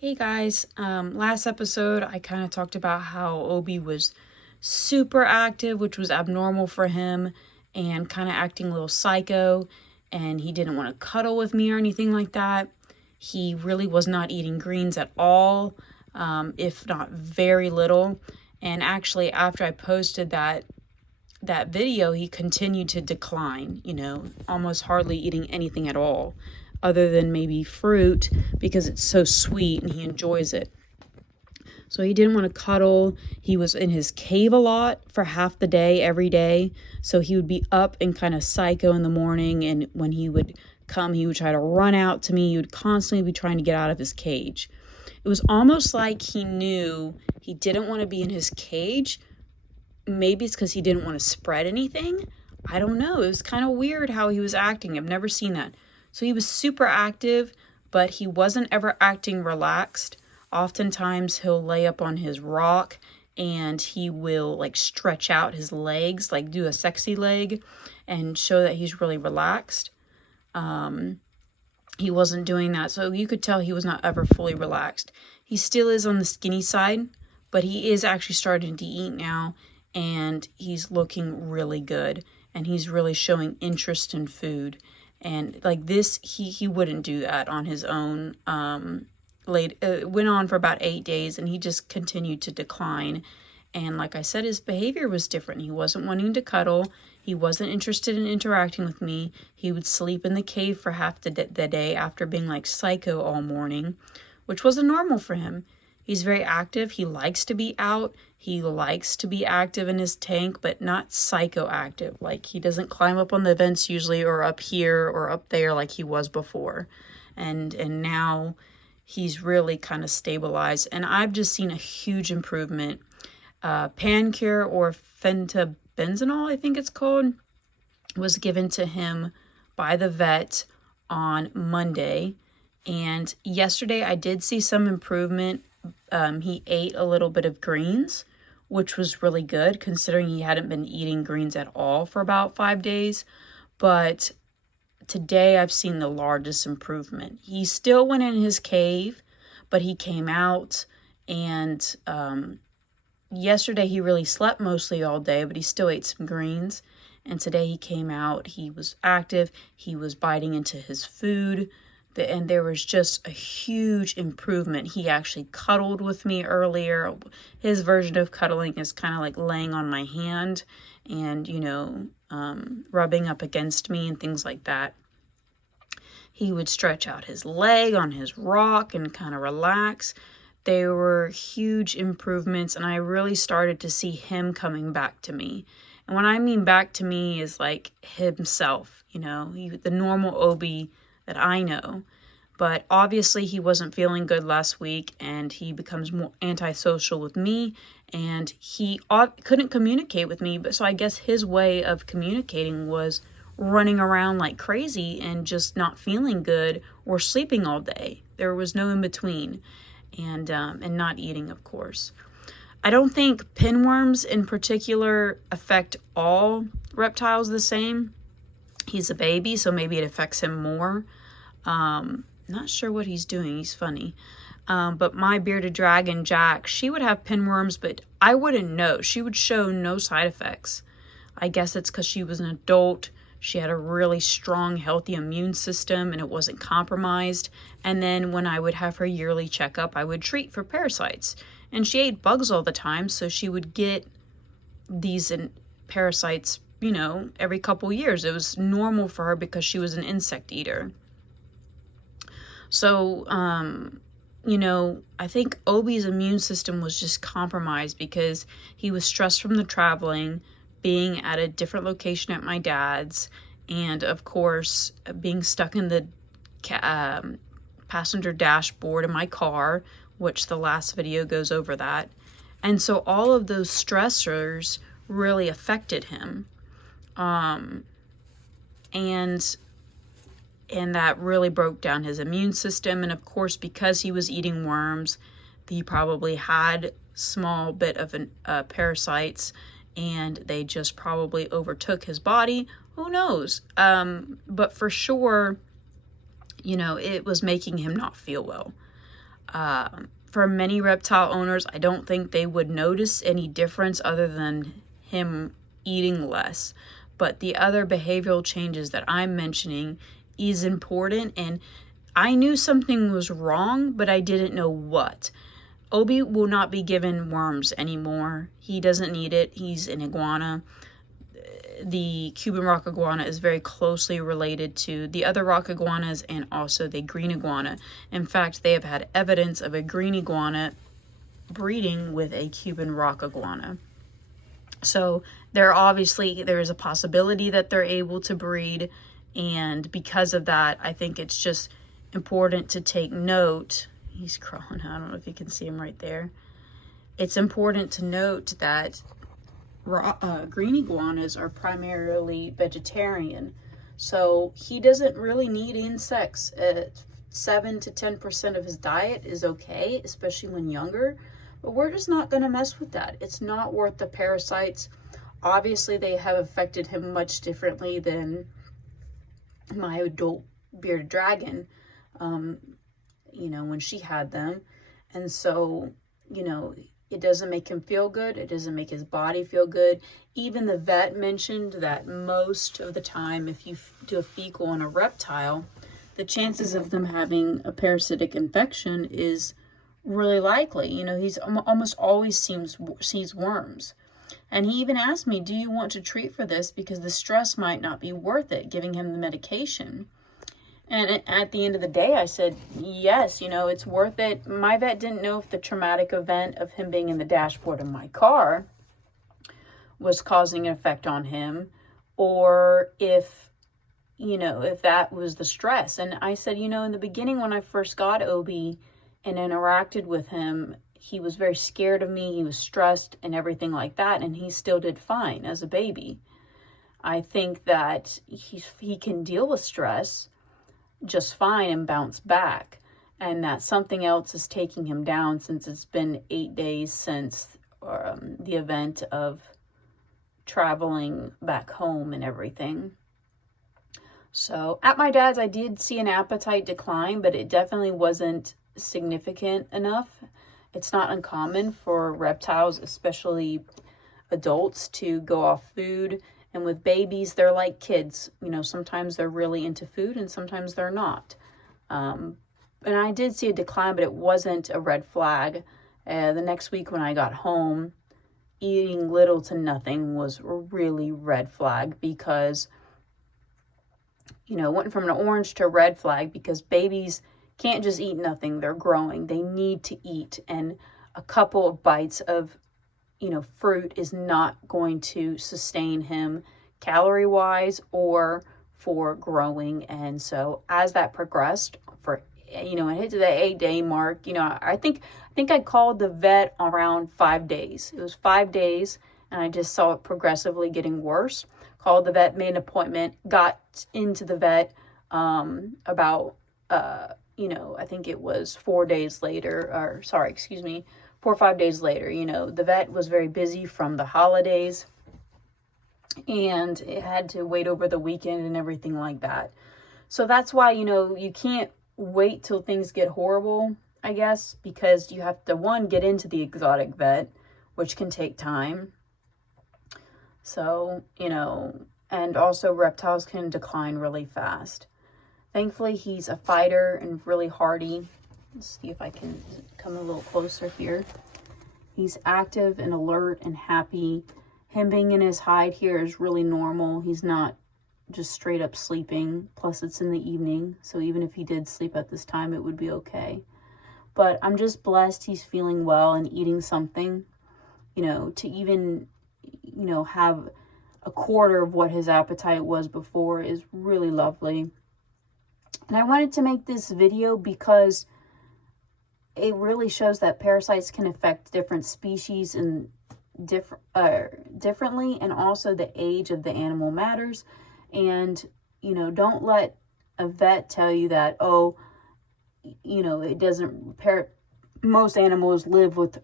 Hey guys, last episode I kind of talked about how Obi was super active, which was abnormal for him, and kind of acting a little psycho, and he didn't want to cuddle with me or anything like that. He really was not eating greens at all, if not very little. And actually, after I posted that video, he continued to decline, almost hardly eating anything at all, other than maybe fruit because it's so sweet and he enjoys it. So he didn't want to cuddle. He was in his cave a lot for half the day, every day. So he would be up and kind of psycho in the morning. And when he would come, he would try to run out to me. He would constantly be trying to get out of his cage. It was almost like he knew he didn't want to be in his cage. Maybe it's because he didn't want to spread anything. I don't know. It was kind of weird how he was acting. I've never seen that. So he was super active, but he wasn't ever acting relaxed. Oftentimes he'll lay up on his rock and he will like stretch out his legs, like do a sexy leg and show that he's really relaxed. He wasn't doing that. So you could tell he was not ever fully relaxed. He still is on the skinny side, but he is actually starting to eat now and he's looking really good and he's really showing interest in food. And like this, he wouldn't do that on his own. Went on for about 8 days and he just continued to decline. And like I said, his behavior was different. He wasn't wanting to cuddle. He wasn't interested in interacting with me. He would sleep in the cave for half the day after being like psycho all morning, which wasn't normal for him. He's very active. He likes to be out. He likes to be active in his tank, but not psychoactive. Like he doesn't climb up on the vents usually or up here or up there like he was before. And now he's really kind of stabilized. And I've just seen a huge improvement. Pancure or fentobenzenol, I think it's called, was given to him by the vet on Monday. And yesterday I did see some improvement. He ate a little bit of greens, which was really good considering he hadn't been eating greens at all for about 5 days. But today I've seen the largest improvement. He still went in his cave, but he came out and yesterday he really slept mostly all day, but he still ate some greens. And today he came out, he was active, he was biting into his food, and there was just a huge improvement. He actually cuddled with me earlier. His version of cuddling is kind of like laying on my hand and, rubbing up against me and things like that. He would stretch out his leg on his rock and kind of relax. There were huge improvements, and I really started to see him coming back to me. And what I mean back to me is like himself, the normal Obi that I know. But obviously he wasn't feeling good last week and he becomes more antisocial with me and he couldn't communicate with me. But so I guess his way of communicating was running around like crazy and just not feeling good or sleeping all day. There was no in between, and not eating, of course. I don't think pinworms in particular affect all reptiles the same. He's a baby, so maybe it affects him more. Not sure what he's doing. He's funny. But my bearded dragon, Jack, she would have pinworms, but I wouldn't know. She would show no side effects. I guess it's because she was an adult. She had a really strong, healthy immune system and it wasn't compromised. And then when I would have her yearly checkup, I would treat for parasites. And she ate bugs all the time, so she would get these parasites, every couple years. It was normal for her because she was an insect eater. So, I think Obi's immune system was just compromised because he was stressed from the traveling, being at a different location at my dad's, and of course, being stuck in the passenger dashboard in my car, which the last video goes over that. And so all of those stressors really affected him. And that really broke down his immune system. And of course, because he was eating worms, he probably had small bit of parasites and they just probably overtook his body. Who knows? But for sure, it was making him not feel well. For many reptile owners, I don't think they would notice any difference other than him eating less. But the other behavioral changes that I'm mentioning is important, and I knew something was wrong, but I didn't know what. Obi will not be given worms anymore. He doesn't need it. He's an iguana. The Cuban rock iguana is very closely related to the other rock iguanas and also the green iguana. In fact, they have had evidence of a green iguana breeding with a Cuban rock iguana. So there is a possibility that they're able to breed, and because of that, I think it's just important to take note. He's crawling. I don't know if you can see him right there. It's important to note that green iguanas are primarily vegetarian, so he doesn't really need insects. 7 to 10% of his diet is okay, especially when younger, but we're just not going to mess with that. It's not worth the parasites. Obviously, they have affected him much differently than my adult bearded dragon, when she had them. And so, it doesn't make him feel good. It doesn't make his body feel good. Even the vet mentioned that most of the time, if you do a fecal on a reptile, the chances of them having a parasitic infection is really likely. He's almost always sees worms. And he even asked me, do you want to treat for this? Because the stress might not be worth it, giving him the medication. And at the end of the day, I said, yes, it's worth it. My vet didn't know if the traumatic event of him being in the dashboard of my car was causing an effect on him, or if that was the stress. And I said, in the beginning when I first got Obi and interacted with him, he was very scared of me. He was stressed and everything like that. And he still did fine as a baby. I think that he can deal with stress just fine and bounce back, and that something else is taking him down, since it's been 8 days since the event of traveling back home and everything. So at my dad's, I did see an appetite decline, but it definitely wasn't significant enough. It's not uncommon for reptiles, especially adults, to go off food. And with babies, they're like kids. Sometimes they're really into food and sometimes they're not. And I did see a decline, but it wasn't a red flag. The next week when I got home, eating little to nothing was a really red flag, because, it went from an orange to a red flag, because babies can't just eat nothing. They're growing. They need to eat. And a couple of bites of fruit is not going to sustain him calorie-wise or for growing. And so as that progressed, it hit to the 8-day mark, I think I called the vet around 5 days. It was 5 days, and I just saw it progressively getting worse. Called the vet, made an appointment, got into the vet about, I think it was 4 days later, 4 or 5 days later. The vet was very busy from the holidays, and it had to wait over the weekend and everything like that. So that's why, you can't wait till things get horrible, I guess, because you have to, one, get into the exotic vet, which can take time. So, and also reptiles can decline really fast. Thankfully, he's a fighter and really hardy. Let's see if I can come a little closer here. He's active and alert and happy. Him being in his hide here is really normal. He's not just straight up sleeping. Plus, it's in the evening, so even if he did sleep at this time, it would be okay. But I'm just blessed he's feeling well and eating something, to even, have a quarter of what his appetite was before is really lovely. And I wanted to make this video because it really shows that parasites can affect different species and differently, and also the age of the animal matters. And don't let a vet tell you that, it doesn't. Most animals live with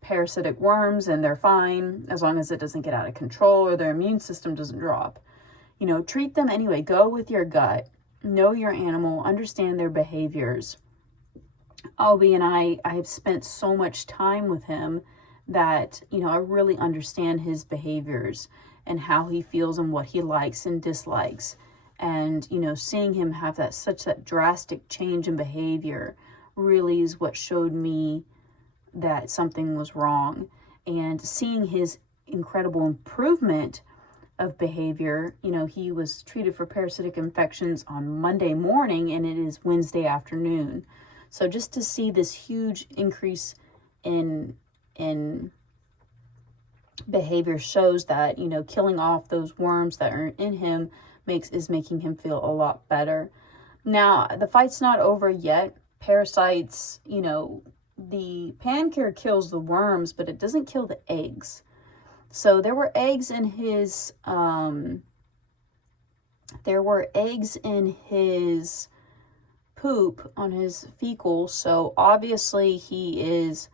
parasitic worms, and they're fine as long as it doesn't get out of control or their immune system doesn't drop. Treat them anyway. Go with your gut. Know your animal. Understand their behaviors. Obi and I have spent so much time with him that, you know, I really understand his behaviors and how he feels and what he likes and dislikes. And, you know, seeing him have that drastic change in behavior really is what showed me that something was wrong. And seeing his incredible improvement of behavior, you know, he was treated for parasitic infections on Monday morning and it is Wednesday afternoon. So just to see this huge increase in behavior shows that, you know, killing off those worms that are in him is making him feel a lot better. Now, the fight's not over yet. Parasites, you know, the pan-cure kills the worms, but it doesn't kill the eggs. So there were eggs in his poop, on his fecal, so obviously he is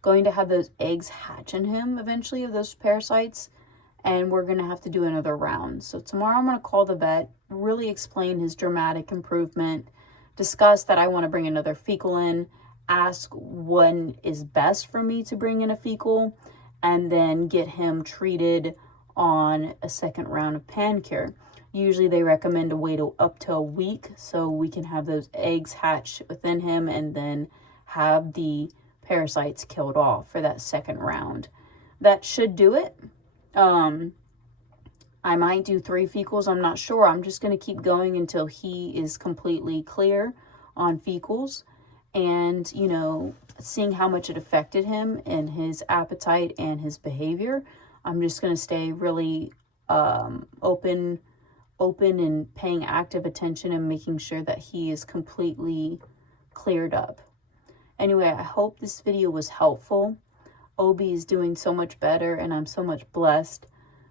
going to have those eggs hatch in him eventually of those parasites, and we're going to have to do another round. So tomorrow I'm going to call the vet, really explain his dramatic improvement, discuss that I want to bring another fecal in, ask when is best for me to bring in a fecal, and then get him treated on a second round of pan-cure. Usually they recommend to wait up to a week so we can have those eggs hatch within him and then have the parasites killed off for that second round. That should do it. I might do 3 fecals. I'm not sure. I'm just going to keep going until he is completely clear on fecals and, you know, seeing how much it affected him and his appetite and his behavior. I'm just going to stay really open and paying active attention and making sure that he is completely cleared up. Anyway, I hope this video was helpful. Obi is doing so much better and I'm so much blessed.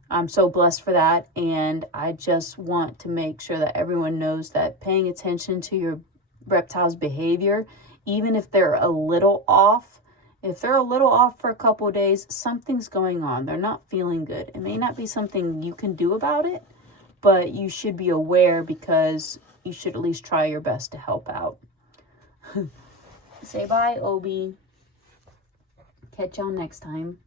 I'm so blessed for that, and I just want to make sure that everyone knows that paying attention to your reptile's behavior, even if they're a little off, if they're a little off for a couple of days, something's going on. They're not feeling good. It may not be something you can do about it, but you should be aware because you should at least try your best to help out. Say bye, Obi. Catch y'all next time.